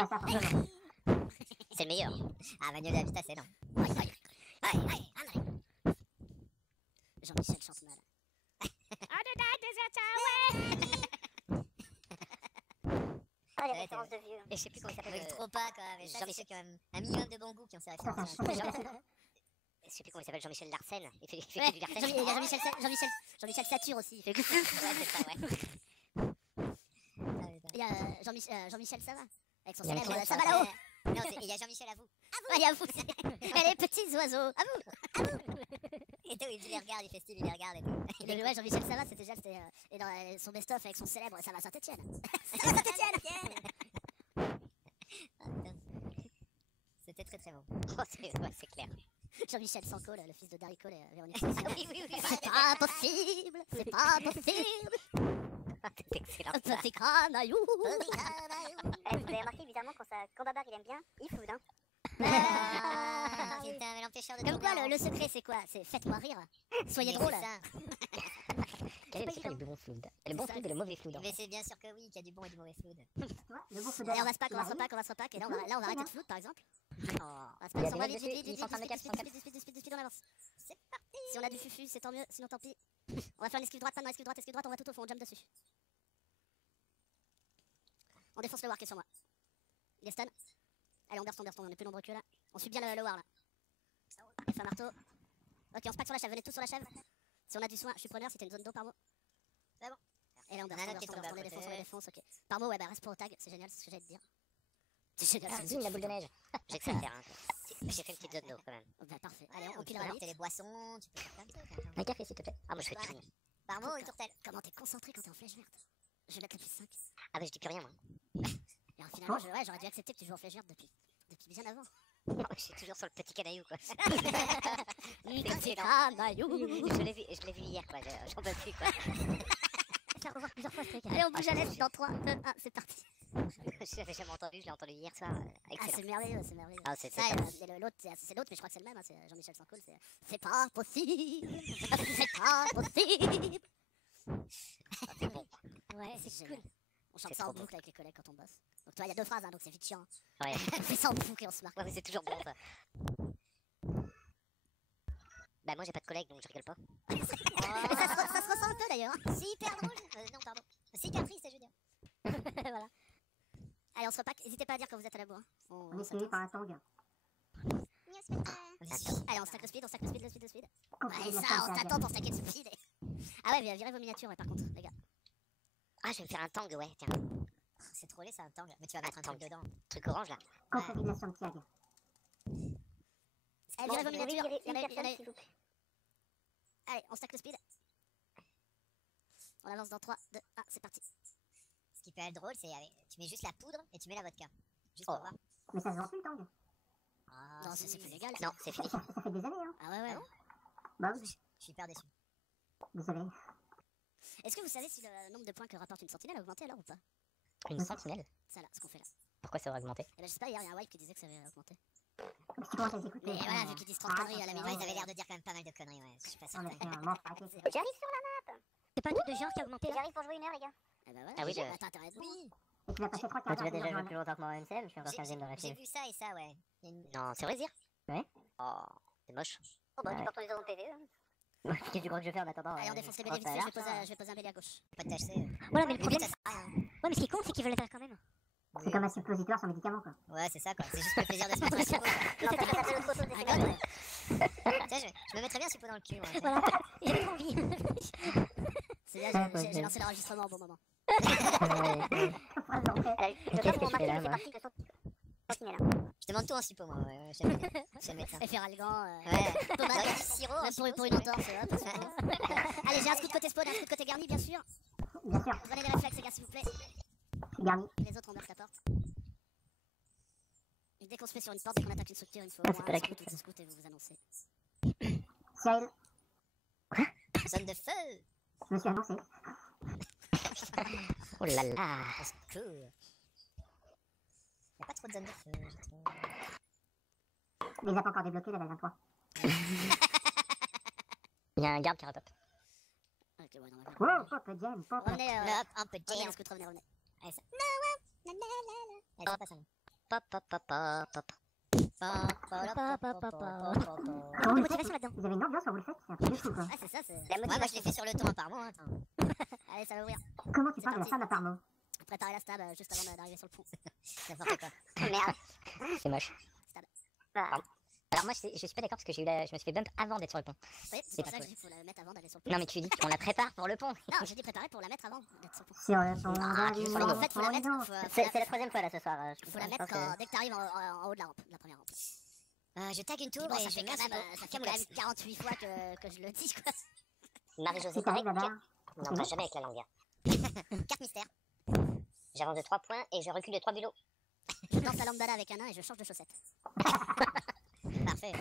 Ouais, ça, forcément. C'est le meilleur. Ah, Manuel de Habitat, c'est non. Jean-Michel chante mal. Ah, les Ouais, références de vieux. Et je sais plus comment il s'appelle. Avec trop pas quoi. Mais ça, Jean-Michel, quand même. Un minimum de bon goût qui ont ces références. Je sais plus comment il s'appelle, Jean-Michel Larsen. Il fait ouais, du Larsen. il y a Jean-Michel Sature aussi. Il fait que Ouais, c'est ça, ouais. il y a Jean-Michel Sava. Avec son Il y a célèbre Michel Ça va là-haut. Non, il y a Jean-Michel à vous. Ouais, il y a vous. Et les petits oiseaux. À vous. Et tout, il les regarde, il fait style, il les regarde et tout. Et ouais, Jean-Michel Sava, c'était et dans son best-of avec son célèbre Ça va Saint-Etienne. Ça va Saint-Etienne. C'était très très bon. Oh, c'est clair. Jean-Michel Sanco, le fils de Darry Cole et Véronique. Oui. C'est pas possible. C'est pas possible. C'est excellent. Petit canaillou. Vous avez remarqué évidemment quand Babar il aime bien, il fout, hein. Ah, putain, mais l'empêcheur de Comme quoi, tomber en- le secret, c'est quoi? C'est faites-moi rire. Soyez Mais drôle. c'est ça. Quel est le bon fluide? Le bon fluide et le mauvais fluide. Mais c'est bien sûr que oui, qu'il y a du bon et du mauvais food. Ouais, le bon fout Et on va se pack, on va se repack. Et là, on va arrêter de floute, par exemple. Oh. On va se Il y a pack, des on va mecs vite, dessus, vite, ils vite, sont en train de vite, cap, ils sont vite, en cap. vite, on avance. C'est parti. Si on a du fufu, c'est tant mieux, sinon tant pis. On va faire une esquive droite, maintenant esquive droite, on va tout au fond, on jump dessus. On défonce le war qui est sur moi. Il est stun. Allez, on burst, on est plus nombreux que là. On suit bien le war là. F un marteau. Ok, on se pack sur la chèvre, venez tous sur la chèvre. Si on a du soin, je suis preneur, si t'as une zone d'eau par mot. C'est bon. Et là, on On a un autre qui est burst, tombé à on les côté. défonce, on les défonce, ok. Par mot, ouais, bah reste pour le tag, c'est génial, c'est ce que j'allais te dire. C'est génial, Ah, bim, la boule de neige. J'ai que ça à faire. Hein. J'ai fait une petite zone d'eau quand même. Bah parfait, allez, Ouais, on tu pile peux la apporter les boissons, tu peux faire plein de trucs. Hein. Un café, s'il te plaît. Ah, moi je fais Bah, tout. Par mot, une tourtelle. Comment t'es concentré quand t'es en flèche verte? Je vais mettre la plus 5. Ah, bah je dis plus rien moi. Et alors, finalement, j'aurais dû accepter que tu joues en flèche verte depuis bien avant. Oh, je suis toujours sur le petit canaillou quoi. Petit canaillou. Je l'ai vu hier quoi, j'en peux plus quoi. Faire revoir plusieurs fois ce truc. Allez, on bouge à l'aise dans 3, 2, 1, c'est parti. Je l'avais jamais entendu, je l'ai entendu hier soir. Ah, Excellent. c'est merveilleux, c'est merveilleux. Ah, c'est Ça, l'autre, c'est l'autre, mais je crois que c'est le même, hein, c'est Jean-Michel Sancoul, c'est pas possible. C'est pas possible. Ah, c'est bon. Ouais, c'est cool. On chante C'est ça en trop bon. boucle avec les collègues quand on bosse. Donc toi, il y a 2 phrases, hein, donc c'est vite chiant. Ouais. On fait ça en boucle et on se marque. Ouais, mais c'est toujours bon ça. Bah moi j'ai pas de collègues donc je rigole pas. Mais ça se ressent un peu d'ailleurs. Hein. C'est hyper drôle. Non pardon. C'est hyper triste je veux dire. Voilà. Allez, on se repack. N'hésitez pas à dire quand vous êtes à la bourre. Hein. On est suivi par un tang. Allez, on stack le speed, le speed. Conseiller Ouais, de la ça, on salle, t'attend pour stacker le speed. Ah ouais, virez vos miniatures, ouais, par contre, les gars. Ah je vais me faire un tang ouais tiens. C'est trop laid ça un tang. Mais tu vas mettre un truc dedans. Truc orange là. Conseiller de la Santiago. Allez, virez vos Oui, miniatures. une Il y en personne, a- s'il vous plaît. Allez, on stack le speed. On avance dans 3, 2, 1, c'est parti. Ce qui peut être drôle c'est tu mets juste la poudre et tu mets la vodka. Juste pour voir. Mais ça se vend plus, le tang. Ah, Non, si. c'est plus légal. Non c'est fini. Ça fait des années, hein. Ah ouais, ouais. Bah oui, Je suis hyper déçu. désolé. Est-ce que vous savez si le nombre de points que rapporte une sentinelle a augmenté alors ou pas? Une sentinelle? Ça là, ce qu'on fait là. Pourquoi ça aurait augmenté? Eh ben, je sais pas, hier il y a un wipe qui disait que ça avait augmenté. Si tu commences à les écouter. Mais voilà, vu qu'ils disent 30 conneries à la minute. Ouais, ils avaient l'air de dire quand même pas mal de conneries ouais. Je suis pas On a certain. fait un manche raté. J'arrive sur la map. C'est pas un truc de genre qui a augmenté là? J'arrive pour jouer 1 heure, les gars. Eh ben voilà, Ah oui, j'ai je- t'as intérêt de Oui. Et tu vas passer 3 Bah, quarts tu vas déjà jouer d'heure. plus longtemps que moi en MCL, je suis encore J'ai- 15ème dans la J'ai file. vu ça et ça ouais. Non c'est vrai dire. Ouais. Oh c'est moche. Oh bah, tu Ouais. peux retourner dans ton PV. hein. Qu'est-ce que tu crois que je vais faire en attendant? Allez, on défonce les oh, BD vite ça a fait, je l'air, vais poser un BD à gauche. Pas de THC. Voilà, mais le problème, Ça sert à rien. ouais, mais ce qui est con, c'est qu'ils veulent le faire quand même. C'est comme un suppositoire sans médicament, quoi. Ouais, c'est ça quoi. C'est juste le plaisir de se mettre un suppôt. Non, ça s'appelle autre chose, Un c'est god, pas ouais. Tiens, je me mettrais bien un suppôt dans le cul. Moi, tiens. Voilà, j'ai pas envie. C'est bien, j'ai lancé l'enregistrement au bon moment. phrase en fait. Qu'est-ce que je fais là, C'est moi? parti de sentinelle. Je demande tout en suppôt moi. Ouais, chez le médecin. Et faire Algan, Ouais. pommade, Ouais, du sirop en même suppôt, pour s'il une vous plaît. entorse, hop, c'est bon. Allez, j'ai un scout côté spawn, un scout côté garni, bien sûr. Bien sûr, Prenez les réflexes, les gars, s'il vous plaît. c'est garni. Les autres, on burst la porte. Et dès qu'on se met sur une porte, dès qu'on attaque une structure, il faut Ah, au c'est moins pas la un scout ou 2 scouts et vous vous annoncez. Ciel, Zone de feu. je me suis annoncé. Oh là là. Au secours. Y'a pas trop de zone de feu, je trouve. Les a pas encore débloqués, level 23. Il y a un garde qui rattrape. Ok, ouais, non, mais Wow, pop, jam, pop. revenez, Là, hop, un peu de revenez, jam. un scout, revenez. Allez, ça. Allez, ça passe, hein. De motivation là-dedans. Vous avez une ambiance quand vous le faites, c'est un truc de fou quoi. Ah, c'est ça, c'est. Ouais, moi je l'ai fait sur le ton apparemment. Attends. Allez, ça va ouvrir. Comment tu C'est parles de la parti. femme à part mot? Préparer la stab juste avant d'arriver sur le pont. N'importe quoi. Merde. C'est moche. Bah, Alors moi je suis pas d'accord parce que je me suis fait bump avant d'être sur le pont. Oui, C'est c'est pour pas ça que cool. je dis qu'il faut la mettre avant d'aller sur le pont. Non mais tu dis qu'on la prépare pour le pont. Non, j'ai dit préparer pour la mettre avant d'être sur le pont. Sur le son Ah, tu veux sur les En dos. fait, faut la mettre. c'est la troisième fois là ce soir. Faut la mettre dès que t'arrives en haut de la rampe, de la première rampe. Je tag une tour Bon, et ça je fait mets quand un même, spot. ça fait quand même 48 fois que je le dis, quoi. Marie-Josée C'est pareil, Pérec. Dada. Non, pas jamais avec la langue. Carte mystère. J'avance de 3 points et je recule de 3 bulots. Je danse la lambada avec un nain et je change de chaussettes. Parfait.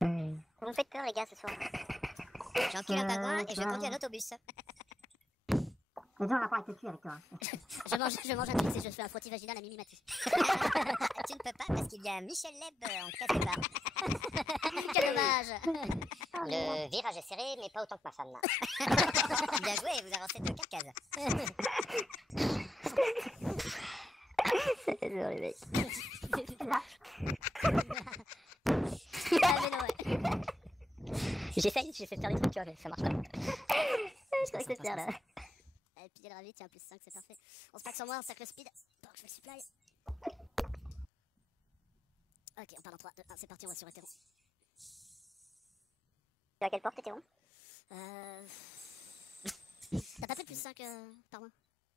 Vous me faites peur les gars ce soir. J'encule un pingouin et je conduis un autobus. Les gens ont rapport avec le cul avec toi. Je mange un Twix et je fais un frottis vaginal à Mimi Mati. Tu ne peux pas parce qu'il y a Michel Leb en cas de départ. Quel dommage. Le virage est serré, mais pas autant que ma femme. Bien joué, vous avancez de 4 cases. Désolé mec. Ah, mais non, ouais. J'essaye de faire des trucs tu vois mais ça marche pas. Je crois que c'est là. Allez, pilier de ravie, tiens, plus 5, c'est parfait. On se pack sur moi, on sac le speed. Pour que je fais le supply. Ok, on part dans 3, 2, 1, c'est parti, on va sur Hétéron. Tu à quelle porte t'étais rond? T'as pas fait plus 5 par mois?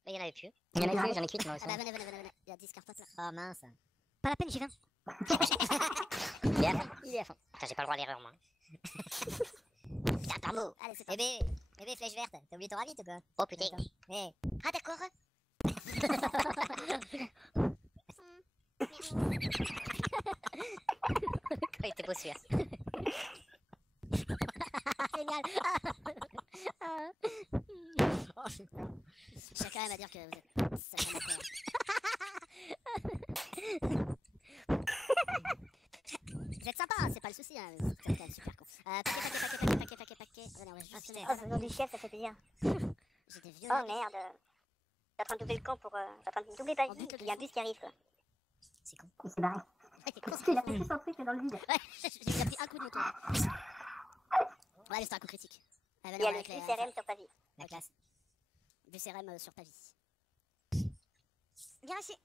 Mais il y en avait plus. Il y en a plus, j'en ai cuit moi aussi. Ah bah venez. Il y a 10 cartes là. Oh mince. Pas la peine, j'y viens. Il est à fond, il est à fond. Putain, j'ai pas le droit à l'erreur, moi. Putain, pardon. Allez, c'est parti. Bébé flèche verte, t'as oublié ton ravite ou quoi? Oh putain. Eh. Ah d'accord. Il était beau celui-là. Génial. Je tiens quand même à dire que vous êtes sacrément con. Vous êtes sympa, c'est pas le souci, hein. Vous êtes quand même super con. Paquet. Allez, on va juste finir. Oh, ce nom du chef, ça fait plaisir. J'ai des vieux. Oh merde. T'es en train de doubler le camp pour. T'es en train de doubler ta vie. Il y a un bus qui arrive quoi. C'est con. Il s'est barré. Ouais, t'es con, Il a fait son truc dans le vide. Ouais, j'ai pris un coup de moto. Ouais, mais c'était un coup critique. Ah, Il y a le bus RM sur Pavie. La classe. Bus RM sur Pavie. Viens ici.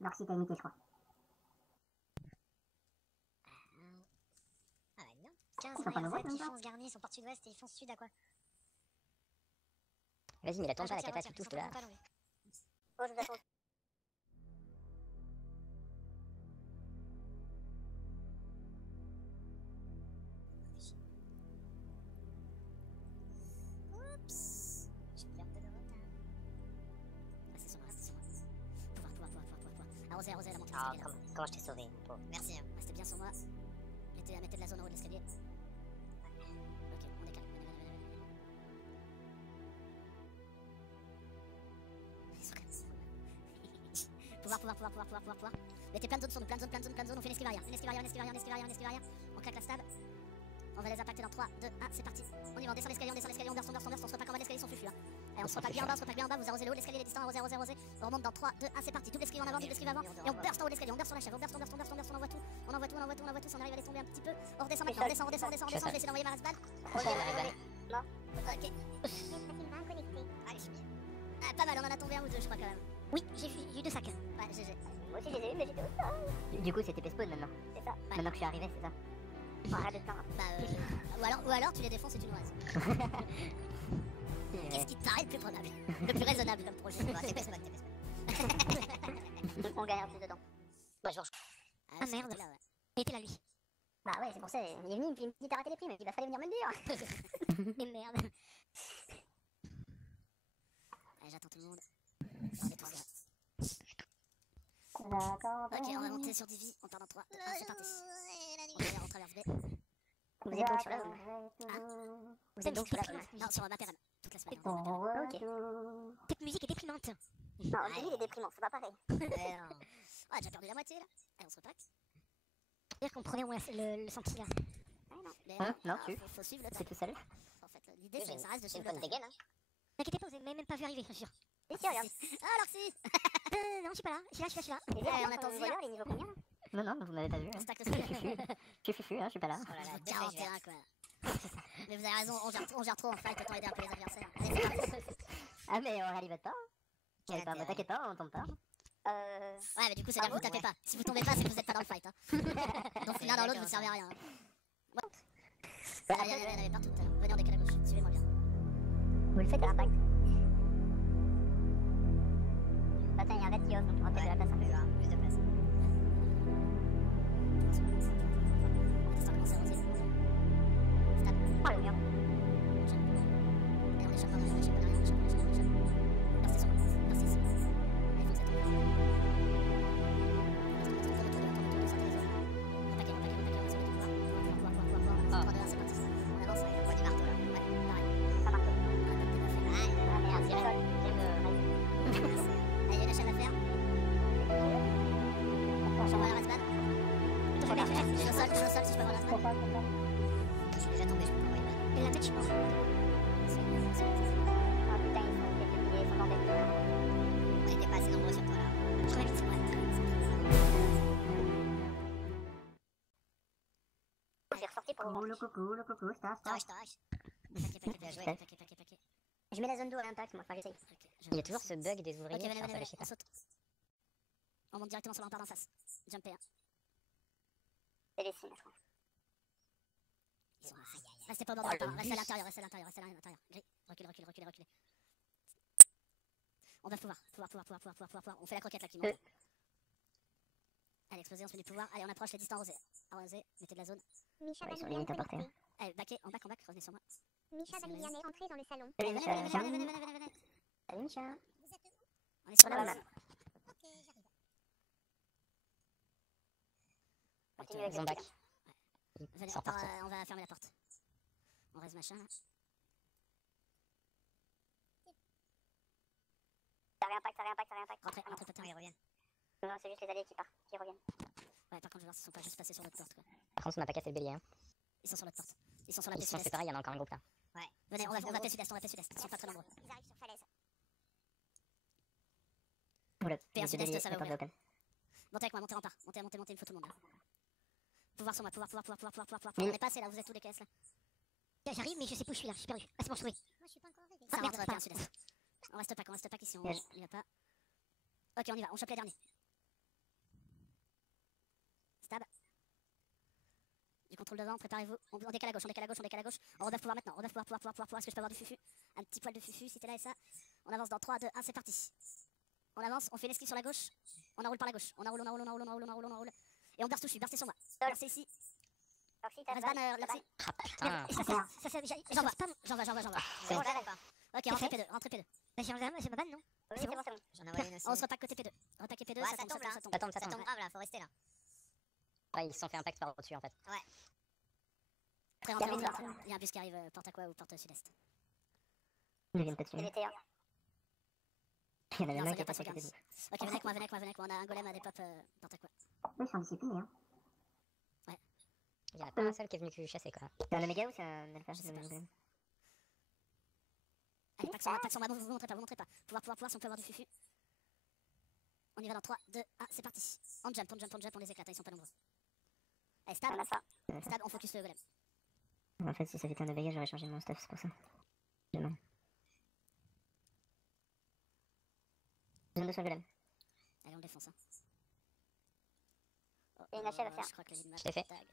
Merci, t'as imité, je crois. Ah bah non. 15 Ça va pas le voir, qui comme ça. foncent Garnier, ils sont porte sud-ouest et ils foncent sud à quoi? Vas-y mais la tombe pas la catasse tout là. Oh, je vous attends. Oups. J'ai pris un peu de retard. Ah, c'est sur moi. Pouvoir. Arroser la montée de Ah, l'escalier. comment je t'ai sauvé, pauvre. Merci. Hein. Restez bien sur moi. Mettez de la zone en haut de l'escalier. Ok, on décale. Venez. Ils sont comme ça. Pouvoir. Mettez plein de zones sur nous, plein de zones. On fait une esquive arrière. On claque la stab. On va les impacter dans 3, 2, 1, c'est parti. On y va, on descend l'escalier, on berce. On se repack en bas de l'escalier, ils sont fufu là. Allez, on se repack bien en bas, vous arrosez le haut de l'escalier, les distants, arrosez. On remonte dans 3, 2, 1, c'est parti. Double escalier en avant, double escalier avant. Et on burst en haut de l'escalier, on burst sur la chèvre, on burst, on envoie tout. On envoie tout, on arrive à les tomber un petit peu. On redescend maintenant, on descend, je vais essayer d'envoyer ma race balle. Ok. Allez, je suis bien. Ah, pas mal, on en a tombé un ou deux, je crois quand même. Oui, j'ai eu 2 sacs. Ouais, GG. Moi aussi, je les ai eu, mais j'étais où? Du coup c'était spawn maintenant. C'est ça. Maintenant que je suis arrivé c'est ça. Oh, arrête de te plaindre. Bah, ou alors tu les défonces et tu nous rases. Qu'est-ce qui te paraît le plus prenable? Le plus raisonnable comme projet? T'es pas. On gagne un plus dedans. Bah, je rejoins. Ah, merde. Là, ouais. Il était là, lui. Bah ouais, c'est pour ça. Il est venu, puis il me dit t'as raté les primes. Il va falloir venir me le dire. Mais merde. Allez, j'attends tout le monde. On est tous là. Ok, on va monter sur Divi. On part dans 3. C'est parti. On traverse B. Vous êtes donc sur la zone. Vous êtes donc sur la zone. Non, sur ma PRM. Toute la semaine. Ok. Cette musique est déprimante. Non, Denis, il est déprimant, c'est pas pareil. On a déjà perdu la moitié là. Allez, on se repack. C'est-à-dire qu'on prenait au moins le senti là. Mais Hein non, faut suivre le temps. C'est tout seul. En fait, l'idée, ça reste de C'est une suivre le bonne temps. dégaine, hein. T'inquiètez pas, vous avez même pas vu arriver, je suis sûr. Si, regarde. Ah, alors si. Non, je suis pas là. Je suis là. Et là, On attend ton Zia. voleur, il est niveau combien là? Non, non, vous m'avez pas vu. On Hein. stack le stack. Je suis fufu, hein, je suis pas là. Oh là là, deux 41 quoi. Mais vous avez raison, on gère trop en fight, autant aider un peu les adversaires. Allez, c'est parti. Ah, mais on rallye pas. Hein. T'inquiète pas, on tombe pas. Ouais, mais du coup, c'est-à-dire que vous tapez pas. Si vous tombez pas, c'est que vous êtes pas dans le fight. Hein. Donc l'un dans l'autre, vous ne servez à rien. Il y en avait partout tout à l'heure. Venez en décalé à gauche, suivez-moi bien. Vous le faites à l'impact. Attends, il y a un red qui off, donc on va peut-être de la place un peu. Plus de place. Ça commence à arroser. Stable. Oh le mur. Allez, on échappe pas, on échappe pas derrière, on échappe. Merci sur moi. Merci. Allez, faut que ça tombe. Repaquez, on va se mettre pouvoir. Pouvoir. 3, 2, 1, c'est parti. On avance, on voit du marteau là. Ouais, pareil. Ça marque. On a pas de fait. Ah merde, c'est Allez, il y a la chaîne à faire. J'envoie la resban. Je suis au sol, si je peux avoir la resban. Je suis déjà tombé, je peux pas envoyer de balle. Et la tête, je pense. Ah putain, ils sont peut-être oubliés, ils sont embêtés. On était pas assez nombreux sur toi là. Très vite, ouais. J'ai ressorti pour Oh, vous. le coco, stop. T'arraches. Bien joué. Paquet. Je mets la zone d'eau à l'impact, moi, enfin j'essaye. Il y a toujours ce bug des Ok, ouvriers. venez, enfin, ça, je sais on pas. saute. On monte directement sur l'empare d'en face. Jumper. C'est les signes, je crois. Ils sont Restez pas au bord de l'empare, restez à l'intérieur. Gris, recule. On va pouvoir. On fait la croquette là qui monte. Allez, exploser, on se met du pouvoir. Allez, on approche les distances arrosées. Mettez de la zone. Micha Ouais, ils sont limite à portée. Allez, backez, en back, revenez sur moi. Micha Balivian est entré dans le salon. Allez, Micha. venez. Salut Micha. On est sur la Voilà. base. Continue avec Ils ont le back. tir. Venez, Sans partir. on va fermer la porte. On reste machin. Ça réimpact. Rentrez, potin. Ils reviennent. Non, c'est juste les alliés qui partent, qui reviennent. Ouais, par contre, je vais voir s'ils sont pas juste passés sur notre porte quoi. Par contre, on n'a pas cassé le bélier. Hein. Ils sont sur notre porte. Ils sont sur la Ils pièce sont sud-est. séparés, il y en a encore un groupe là. Ouais. Venez, on va paix sud-est. Ils sont pas très nombreux. Ils arrivent sur falaise. Oula, P1 sud-est, ça va la porte ouvrir. open. Montez avec moi, montez en part. Montez, il faut tout le monde là. Pouvoir sur moi, pouvoir. Oui. On est pas assez là, vous êtes tous des caisses là. J'arrive, mais je sais pas où je suis là. Je suis perdu. Ah, c'est bon, je suis. Moi, je suis pas encore arrivé. Ça Ah, rentre merde, P1 sud-est. On reste pas ici, on Yes. y va pas. Ok, on y va, on chope les derniers. Stab. Du contrôle devant, préparez-vous. On décale à gauche. On rebuff pouvoir maintenant. Pouvoir. Est-ce que je peux avoir du fufu? Un petit poil de fufu si t'es là et ça. On avance dans 3, 2, 1, c'est parti. On avance, on fait l'esquive sur la gauche. On enroule par la gauche. On enroule. Et on burst dessus, burstez sur moi. Burstez ici. Roxy, t'as Resban, le Loxy. Ah putain. J'envoie. C'est bon. Ok, rentrez P2. Bah, j'ai enlevé c'est ma banne, non? Oui, c'est bon. J'en envoie une aussi. On se repack côté P2. Repaquez P2, Ouais, ça ça tombe. tombe là. Ça Ça tombe. tombe grave là, faut rester là. Ouais, ils se sont fait impact par au-dessus en fait. Après, rentrez. Il y a un bus qui arrive, porte à quoi ou porte sud-est. Ils viennent peut-être Il était un. Il y en avait Non, un ça qui vient est pas passé à sur côté de Gars. nous. Ok, venez avec moi. On a un golem à des pop, porte à quoi. Ils sont disciplinés, hein. Il y en a pas un seul qui est venu chasser quoi. C'est un Omega ou c'est un Alpha? Je sais pas. Allez, pack sur moi, vous montrez pas. Pouvoir, si on peut avoir du fufu. On y va dans 3, 2, 1, c'est parti. On jump, on les éclate, ils sont pas nombreux. Allez, On a stab, ça. on focus le golem. En fait, si ça avait été un Omega, j'aurais changé mon stuff, c'est pour ça. Demain. Zone de sur le golem. Allez, on le défonce. Hein. Oh, Et une HL à faire. Je crois que le lead map Je l'ai fait. tag.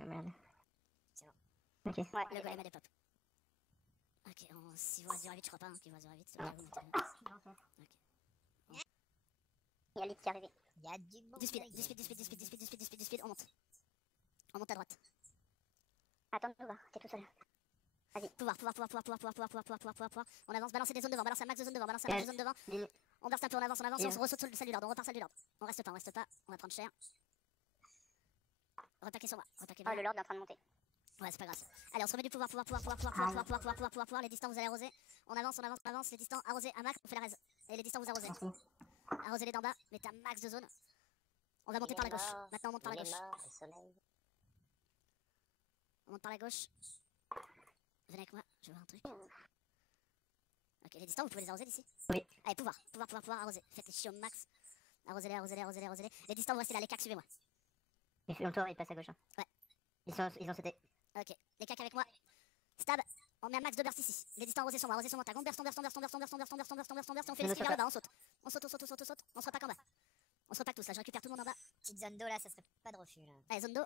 Ah merde. C'est bon. Ok. Ouais, Le golem a des pop. Ok, si vous résurez vite, je crois pas qu'il vous résurez vite. Non. Ok, vous mettez- Non, chef. il y a Lid qui est arrivé. Il y a du bon. Du speed, on monte. On monte à droite. Attends-nous, va, t'es tout seul. Pouvoir. On avance, balancez des zones devant, balancez un max de zones devant, On burst un peu, on avance, on ressaute sur le salut d'ordre, on repart salut d'ordre. On reste pas, on va prendre cher. Repaquez sur moi, repaquez Oh, bien. le Lord est en train de monter. Ouais, c'est pas grave. Allez, on se remet du pouvoir, les distances vous allez arroser. On avance, les distances arrosées à max, on fait la raise. Et les distances vous arrosez. Merci. Arrosez les d'en bas, mettez un max de zone. On va monter par la gauche. Maintenant on monte par la gauche. On monte par la gauche. Venez avec moi, je veux voir un truc. Ok, Ok, les distants, vous pouvez les arroser d'ici? Oui. Allez, pouvoir, arroser. Faites les chiens au max. Arrosez-les, arrosez-les, arrosez-les, arrosez-les. Les distants, vous restez là, les cacs, suivez-moi. Et puis, on tourne, il passe à gauche. Hein. Ouais. Ils ont sauté. Ok, les cacs avec moi. Stab, on met un max de burst ici. Les distants arrosés sur moi, t'as burst, on fait l'esquive vers le bas, on saute. On saute. On se repack en bas. On se repack tous là, je récupère tout le monde en bas. Petite zone d'eau là, ça serait pas de refus là. Allez, zone d'eau.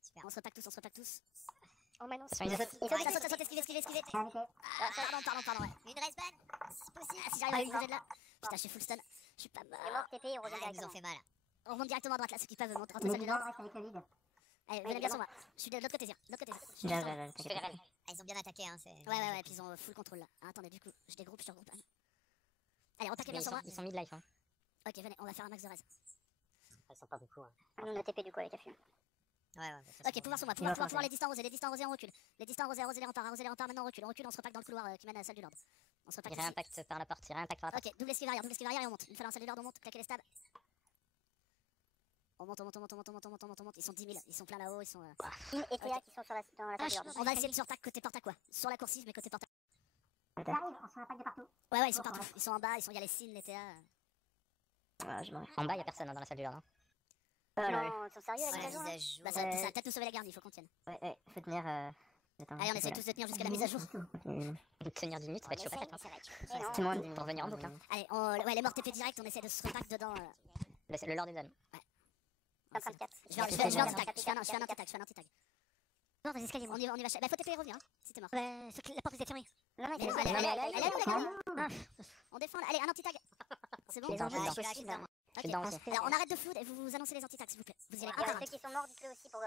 Super. On se repack tous. Oh, mais non, Ils saute. Ça saute, esquive. Pardon, ouais. Une respawn, c'est possible. Ah, si j'arrive à me bouger de là. Putain, je suis full stun. Je suis pas Il est mort. mort, TP, on revient Ah, ils nous ont directement. fait mal. On remonte directement à droite là, ceux qui peuvent rentrer Les salle du vivants Nord. restent avec le vide. Allez, venez bien sur moi. Je suis de l'autre côté, Zir. Je suis juste Là, en- là, là, Je fais les rêves. Ah, ils ont bien attaqué, hein. Ouais, puis ils ont full contrôle là. Ah, attendez, du coup, je dégroupe, je regroupe. Allez, repackez bien sur moi. Ils sont mid-life. Hein. Ok, venez, on va faire un max de res. Ils sont pas beaucoup. Hein. Nous, on a TP du coup avec la fume. Ouais, de toute façon, Ok, pouvoir sur moi, Il va pouvoir les distants arrosés, on recule. Les distants arrosés les remparts, maintenant on recule, on se repack dans le couloir qui mène à la salle du Lord. On se repack Il ici. réimpacte par la porte. Il réimpacte par la porte. Ok, double esquive arrière et on monte. Une fois dans la salle du Lord, on monte, claquez les stabs. On monte. Ils sont 10 000, ils sont plein là-haut, ils sont. In et Théa qui sont dans la salle du Lord. On va essayer de se repack côté porte à quoi? Sur la coursive, mais côté porte à. Ça arrive, on se rapaque de partout. Ouais, ils sont partout. Ils sont en bas, il y a les signes, les TA. Ouais, je m'en En bas, il y a personne hein, dans la salle du Lord. Hein. Non, ils sont sérieux Ouais, avec la la joie. mise à jour. Bah, ça va peut-être nous sauver la garde, il faut qu'on tienne. Ouais, faut tenir. Attends, Allez, on essaie tous de tenir jusqu'à la mise à jour. Tenir 10 minutes, ça va être chaud patate. Hein. Mais non. Tout le monde. Pour venir en boucle. Hein. Allez, ouais, les morts TP direct, on essaie de se repack dedans. Le Lord est zone. 54. Je fais un anti-tag. Non, vas-y, escalier, On y va, bah faut TP et revenir, hein, si t'es mort. La porte était fermée. Non, non, Elle est où, elle est où, la garde? Ah, On défend, allez, un anti-tag. C'est bon? Les Dans- enjeux, dans- c'est je suis possible. là, Ok. dedans aussi. Alors on arrête de flood et vous annoncez les anti-tags s'il vous plaît. Vous y allez un par un. Ceux qui sont morts, dites-le aussi pour